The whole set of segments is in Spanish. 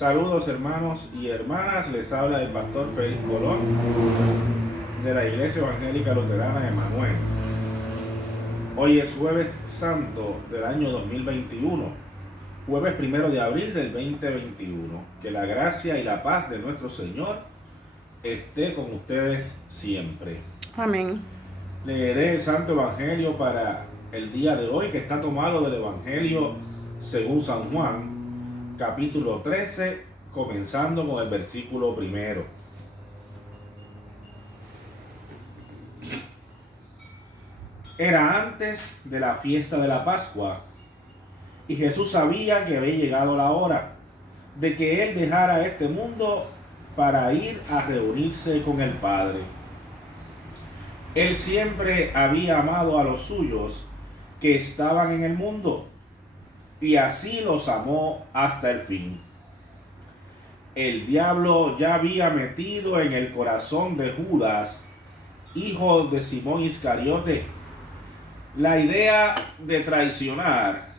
Saludos hermanos y hermanas, les habla el pastor Félix Colón de la Iglesia Evangélica Luterana Emanuel. Hoy es jueves santo del año 2021, jueves 1 de abril del 2021. Que la gracia y la paz de nuestro Señor esté con ustedes siempre. Amén. Leeré el Santo Evangelio para el día de hoy, que está tomado del Evangelio según San Juan, capítulo 13, comenzando con el versículo 1. Era antes de la fiesta de la Pascua, y Jesús sabía que había llegado la hora de que Él dejara este mundo para ir a reunirse con el Padre. Él siempre había amado a los suyos que estaban en el mundo, y así los amó hasta el fin. El diablo ya había metido en el corazón de Judas, hijo de Simón Iscariote, la idea de traicionar.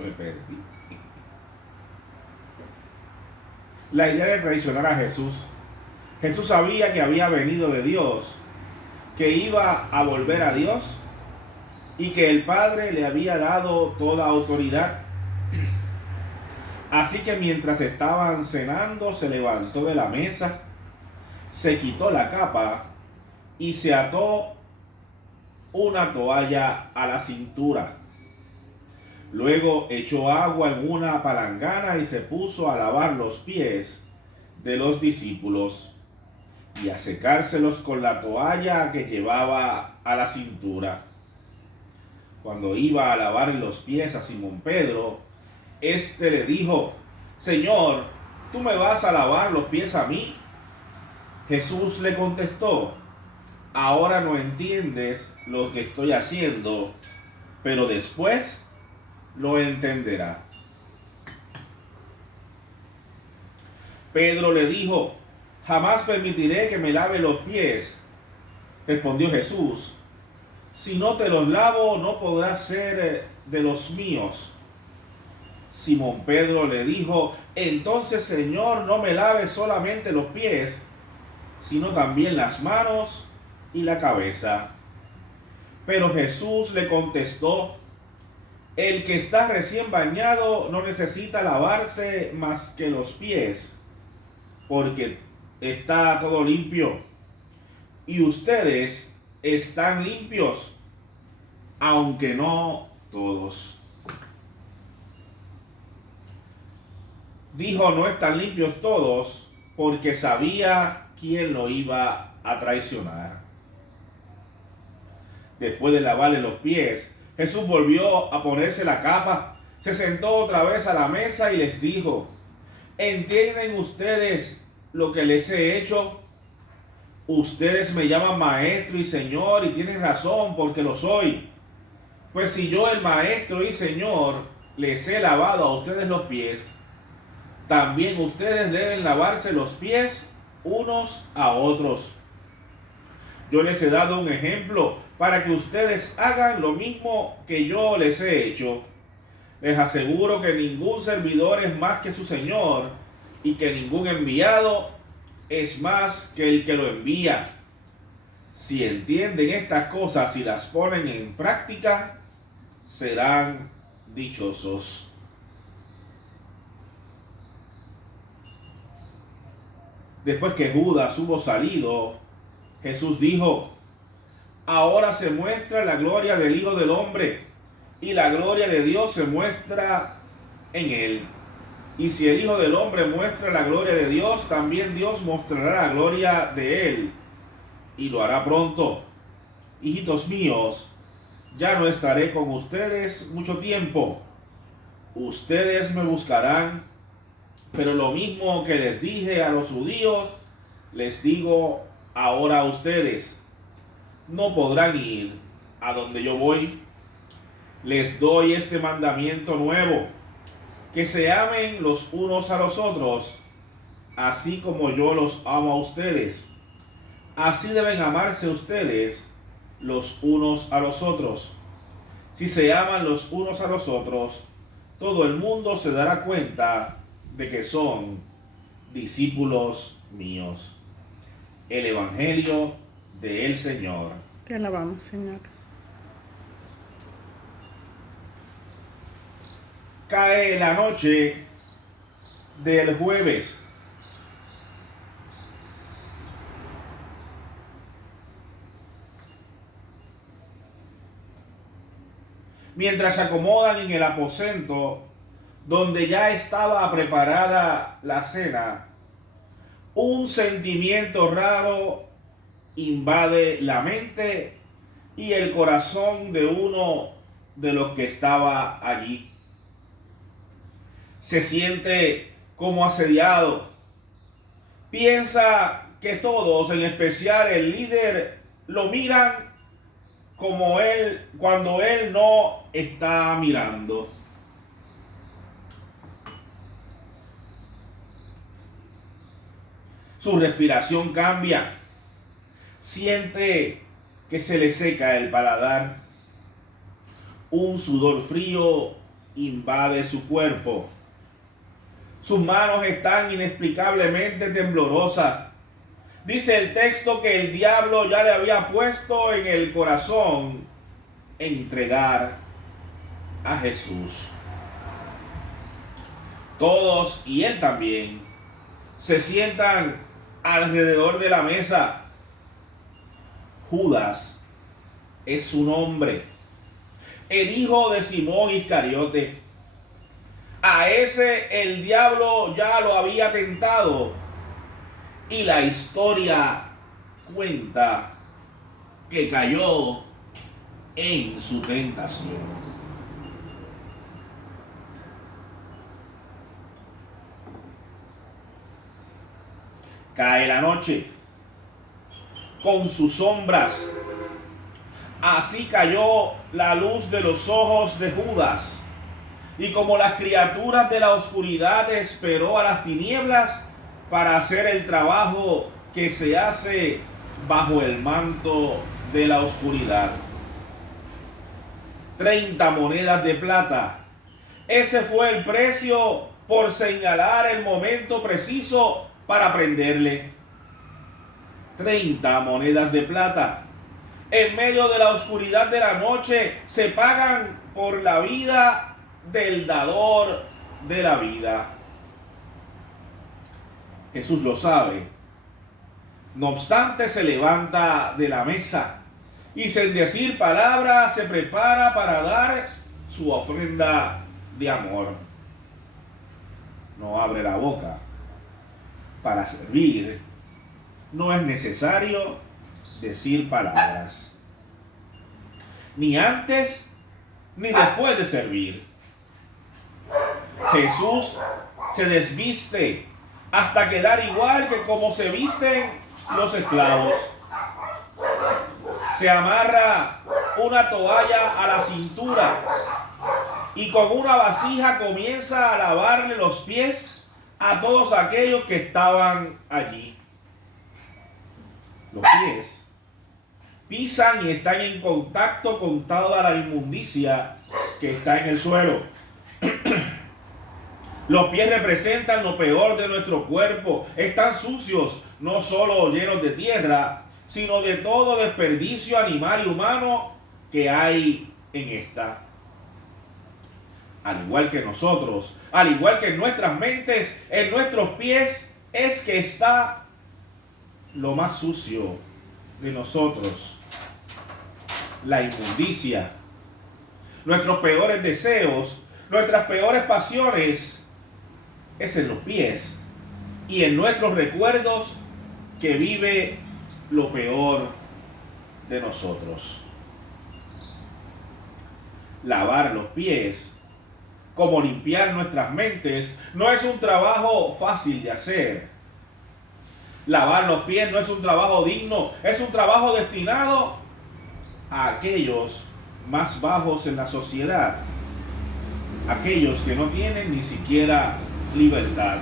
Me perdí. La idea de traicionar a Jesús. Jesús sabía que había venido de Dios, que iba a volver a Dios y que el Padre le había dado toda autoridad. Así que mientras estaban cenando, se levantó de la mesa, se quitó la capa y se ató una toalla a la cintura. Luego echó agua en una palangana y se puso a lavar los pies de los discípulos y a secárselos con la toalla que llevaba a la cintura. Cuando iba a lavar los pies a Simón Pedro, éste le dijo: Señor, ¿tú me vas a lavar los pies a mí? Jesús le contestó: ahora no entiendes lo que estoy haciendo, pero después lo entenderás. Pedro le dijo: jamás permitiré que me lave los pies. Respondió Jesús: si no te los lavo, no podrás ser de los míos. Simón Pedro le dijo: entonces, Señor, no me laves solamente los pies, sino también las manos y la cabeza. Pero Jesús le contestó: el que está recién bañado no necesita lavarse más que los pies, porque está todo limpio. Y ustedes están limpios, aunque no todos. Dijo no están limpios todos, porque sabía quién lo iba a traicionar. Después de lavarle los pies, Jesús volvió a ponerse la capa, se sentó otra vez a la mesa y les dijo: ¿entienden ustedes lo que les he hecho? Ustedes me llaman maestro y señor, y tienen razón, porque lo soy. Pues si yo, el maestro y señor, les he lavado a ustedes los pies, también ustedes deben lavarse los pies unos a otros. Yo les he dado un ejemplo para que ustedes hagan lo mismo que yo les he hecho. Les aseguro que ningún servidor es más que su señor, y que ningún enviado es más que el que lo envía. Si entienden estas cosas y las ponen en práctica, serán dichosos. Después que Judas hubo salido, Jesús dijo: ahora se muestra la gloria del Hijo del Hombre, y la gloria de Dios se muestra en él. Y si el Hijo del Hombre muestra la gloria de Dios, también Dios mostrará la gloria de él, y lo hará pronto. Hijitos míos, ya no estaré con ustedes mucho tiempo. Ustedes me buscarán, pero lo mismo que les dije a los judíos, les digo ahora a ustedes: no podrán ir a donde yo voy. Les doy este mandamiento nuevo, que se amen los unos a los otros, así como yo los amo a ustedes. Así deben amarse ustedes los unos a los otros. Si se aman los unos a los otros, todo el mundo se dará cuenta de que son discípulos míos. El Evangelio del Señor. Te alabamos, Señor. Cae la noche del jueves. Mientras se acomodan en el aposento donde ya estaba preparada la cena, un sentimiento raro invade la mente y el corazón de uno de los que estaba allí. Se siente como asediado. Piensa que todos, en especial el líder, lo miran como él cuando él no está mirando. Su respiración cambia. Siente que se le seca el paladar. Un sudor frío invade su cuerpo. Sus manos están inexplicablemente temblorosas. Dice el texto que el diablo ya le había puesto en el corazón entregar a Jesús. Todos, y él también, se sientan alrededor de la mesa. Judas es su nombre, el hijo de Simón Iscariote. A ese el diablo ya lo había tentado, y la historia cuenta que cayó en su tentación. Cae la noche con sus sombras. Así cayó la luz de los ojos de Judas. Y como las criaturas de la oscuridad esperó a las tinieblas para hacer el trabajo que se hace bajo el manto de la oscuridad. 30 monedas de plata. Ese fue el precio por señalar el momento preciso para prenderle. 30 monedas de plata. En medio de la oscuridad de la noche se pagan por la vida del dador de la vida. Jesús lo sabe. No obstante, se levanta de la mesa y, sin decir palabra, se prepara para dar su ofrenda de amor. No abre la boca. Para servir no es necesario decir palabras, ni antes ni después de servir. Jesús se desviste hasta quedar igual que como se visten los esclavos. Se amarra una toalla a la cintura y con una vasija comienza a lavarle los pies a todos aquellos que estaban allí. Los pies pisan y están en contacto con toda la inmundicia que está en el suelo. Los pies representan lo peor de nuestro cuerpo. Están sucios, no solo llenos de tierra, sino de todo desperdicio animal y humano que hay en esta. Al igual que nosotros, al igual que en nuestras mentes, en nuestros pies es que está lo más sucio de nosotros. La inmundicia, nuestros peores deseos, nuestras peores pasiones, es en los pies y en nuestros recuerdos que vive lo peor de nosotros. Lavar los pies, como limpiar nuestras mentes, no es un trabajo fácil de hacer. Lavar los pies no es un trabajo digno, es un trabajo destinado a aquellos más bajos en la sociedad, aquellos que no tienen ni siquiera libertad.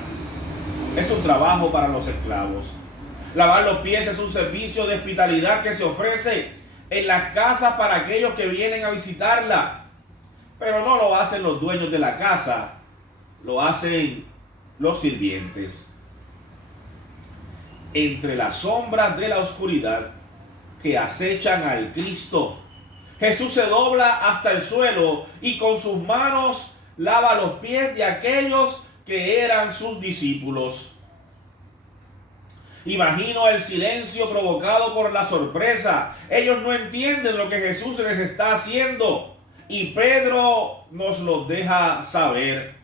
Es un trabajo para los esclavos. Lavar los pies es un servicio de hospitalidad que se ofrece en las casas para aquellos que vienen a visitarla. Pero no lo hacen los dueños de la casa, lo hacen los sirvientes. Entre las sombras de la oscuridad que acechan al Cristo, Jesús se dobla hasta el suelo y con sus manos lava los pies de aquellos que eran sus discípulos. Imagino el silencio provocado por la sorpresa. Ellos no entienden lo que Jesús les está haciendo y Pedro nos lo deja saber.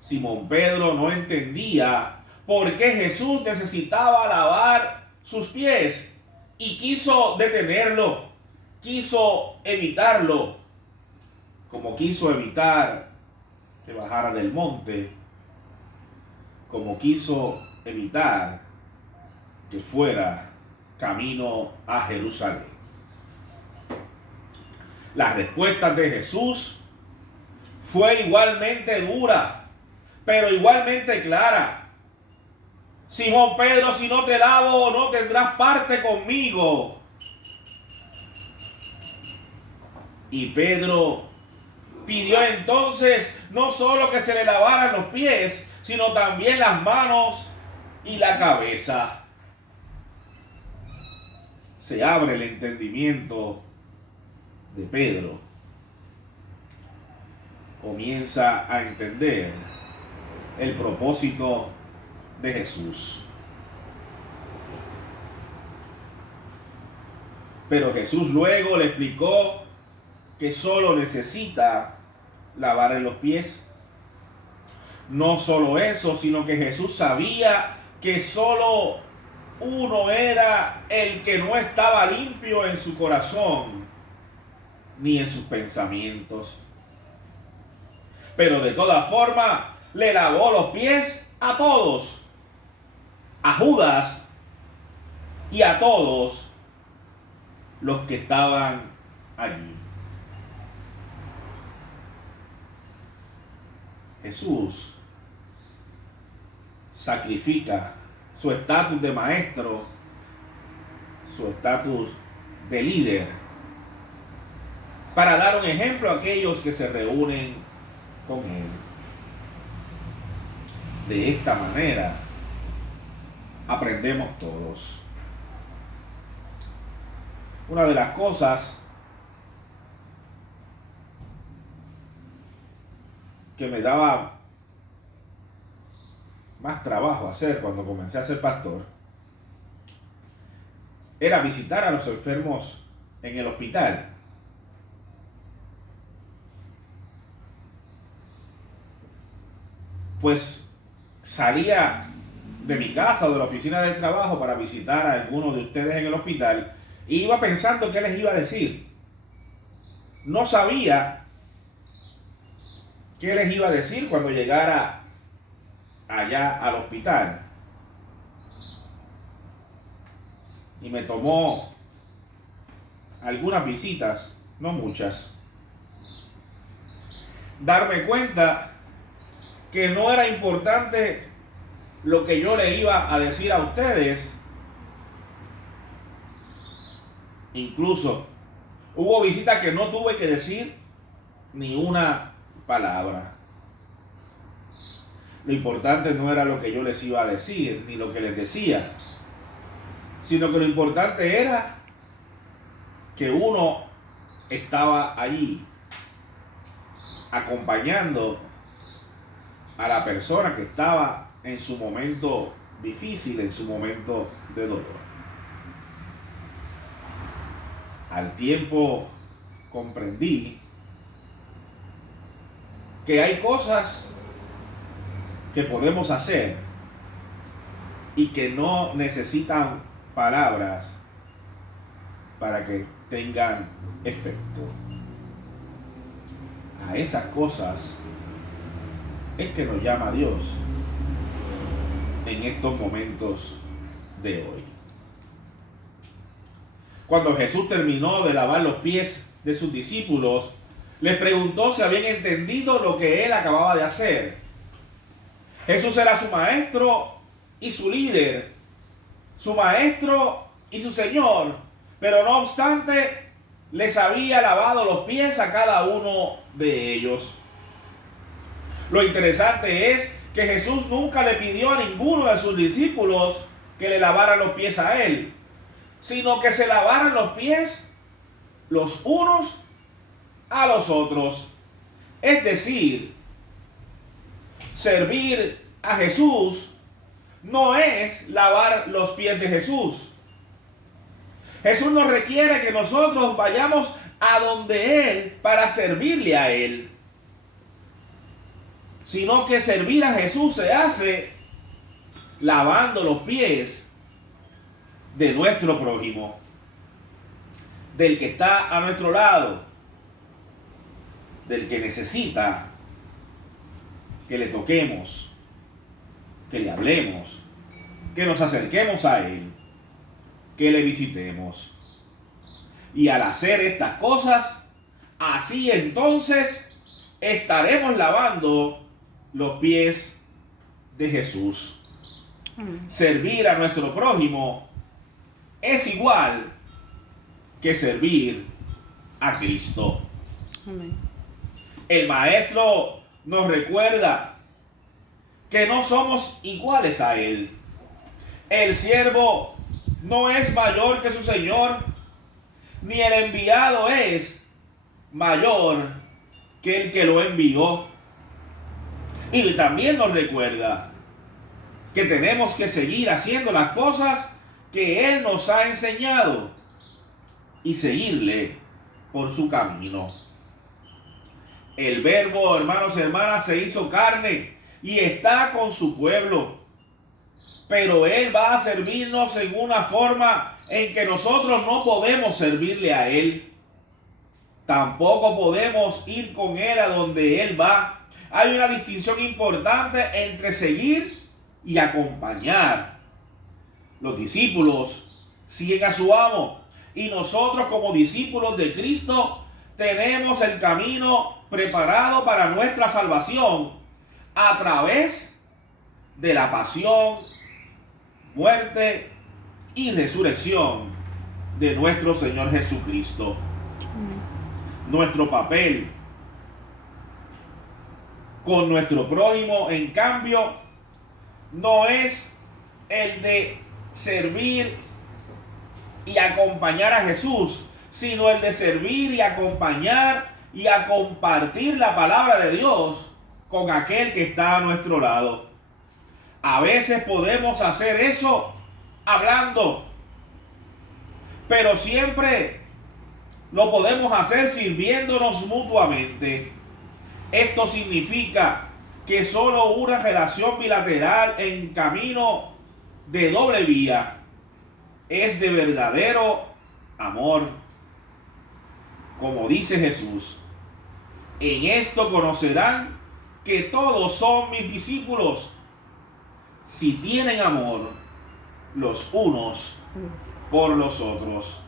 Simón Pedro no entendía por qué Jesús necesitaba lavar sus pies y quiso detenerlo, quiso evitarlo, como quiso evitar que bajara del monte, como quiso evitar que fuera camino a Jerusalén. La respuesta de Jesús fue igualmente dura, pero igualmente clara. Simón Pedro, si no te lavo, no tendrás parte conmigo. Y Pedro pidió entonces no solo que se le lavaran los pies, sino también las manos y la cabeza. Se abre el entendimiento de Pedro. Comienza a entender el propósito de Jesús. Pero Jesús luego le explicó que solo necesita lavarle los pies. No solo eso, sino que Jesús sabía que solo uno era el que no estaba limpio en su corazón ni en sus pensamientos. Pero de todas formas le lavó los pies a todos, a Judas y a todos los que estaban allí. Jesús sacrifica su estatus de maestro, su estatus de líder, para dar un ejemplo a aquellos que se reúnen con él. De esta manera aprendemos todos. Una de las cosas que me daba más trabajo hacer cuando comencé a ser pastor era visitar a los enfermos en el hospital. Pues salía de mi casa o de la oficina del trabajo para visitar a alguno de ustedes en el hospital y iba pensando qué les iba a decir. No sabía qué les iba a decir cuando llegara allá al hospital. Y me tomó algunas visitas, no muchas, darme cuenta que no era importante lo que yo le iba a decir a ustedes. Incluso hubo visitas que no tuve que decir ni una palabra. Lo importante no era lo que yo les iba a decir, ni lo que les decía, sino que lo importante era que uno estaba allí acompañando a la persona que estaba en su momento difícil, en su momento de dolor. Al tiempo comprendí que hay cosas que podemos hacer y que no necesitan palabras para que tengan efecto. A esas cosas es que nos llama Dios en estos momentos de hoy. Cuando Jesús terminó de lavar los pies de sus discípulos, les preguntó si habían entendido lo que él acababa de hacer. Jesús era su maestro y su líder, su maestro y su Señor, pero no obstante, les había lavado los pies a cada uno de ellos. Lo interesante es que Jesús nunca le pidió a ninguno de sus discípulos que le lavaran los pies a él, sino que se lavaran los pies los unos a los otros. Es decir, servir a Jesús no es lavar los pies de Jesús. Jesús nos requiere que nosotros vayamos a donde Él para servirle a Él. Sino que servir a Jesús se hace lavando los pies de nuestro prójimo, del que está a nuestro lado, del que necesita que le toquemos, que le hablemos, que nos acerquemos a Él, que le visitemos. Y al hacer estas cosas, así entonces estaremos lavando los pies de Jesús. Servir a nuestro prójimo es igual que servir a Cristo. Amén. El Maestro nos recuerda que no somos iguales a Él. El siervo no es mayor que su Señor, ni el enviado es mayor que el que lo envió. Y también nos recuerda que tenemos que seguir haciendo las cosas que Él nos ha enseñado y seguirle por su camino. El Verbo, hermanos y hermanas, se hizo carne y está con su pueblo. Pero Él va a servirnos en una forma en que nosotros no podemos servirle a Él. Tampoco podemos ir con Él a donde Él va. Hay una distinción importante entre seguir y acompañar. Los discípulos siguen a su amo y nosotros como discípulos de Cristo tenemos el camino preparado para nuestra salvación a través de la pasión, muerte y resurrección de nuestro Señor Jesucristo. Nuestro papel con nuestro prójimo, en cambio, no es el de servir y acompañar a Jesús, sino el de servir y acompañar y a compartir la palabra de Dios con aquel que está a nuestro lado. A veces podemos hacer eso hablando, pero siempre lo podemos hacer sirviéndonos mutuamente. Esto significa que solo una relación bilateral en camino de doble vía es de verdadero amor. Como dice Jesús, en esto conocerán que todos son mis discípulos, si tienen amor los unos por los otros.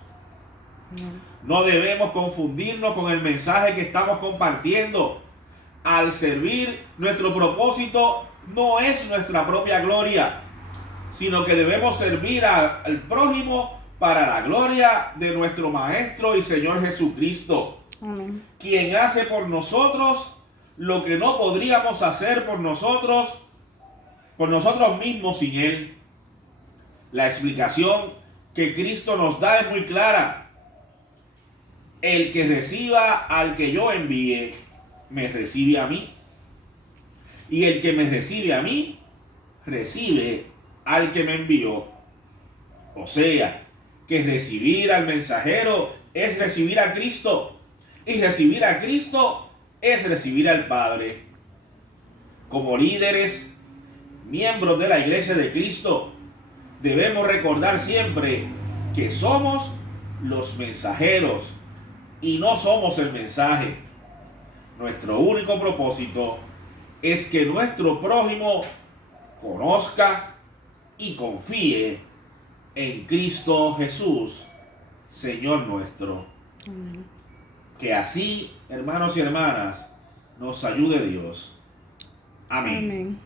No debemos confundirnos con el mensaje que estamos compartiendo. Al servir, nuestro propósito no es nuestra propia gloria, sino que debemos servir al prójimo para la gloria de nuestro Maestro y Señor Jesucristo. Amén. Quien hace por nosotros lo que no podríamos hacer por nosotros mismos sin Él. La explicación que Cristo nos da es muy clara. El que reciba al que yo envíe, me recibe a mí. Y el que me recibe a mí, recibe al que me envió. O sea, que recibir al mensajero es recibir a Cristo. Y recibir a Cristo es recibir al Padre. Como líderes, miembros de la Iglesia de Cristo, debemos recordar siempre que somos los mensajeros y no somos el mensaje. Nuestro único propósito es que nuestro prójimo conozca y confíe en Cristo Jesús, Señor nuestro. Amén. Que así, hermanos y hermanas, nos ayude Dios. Amén. Amén.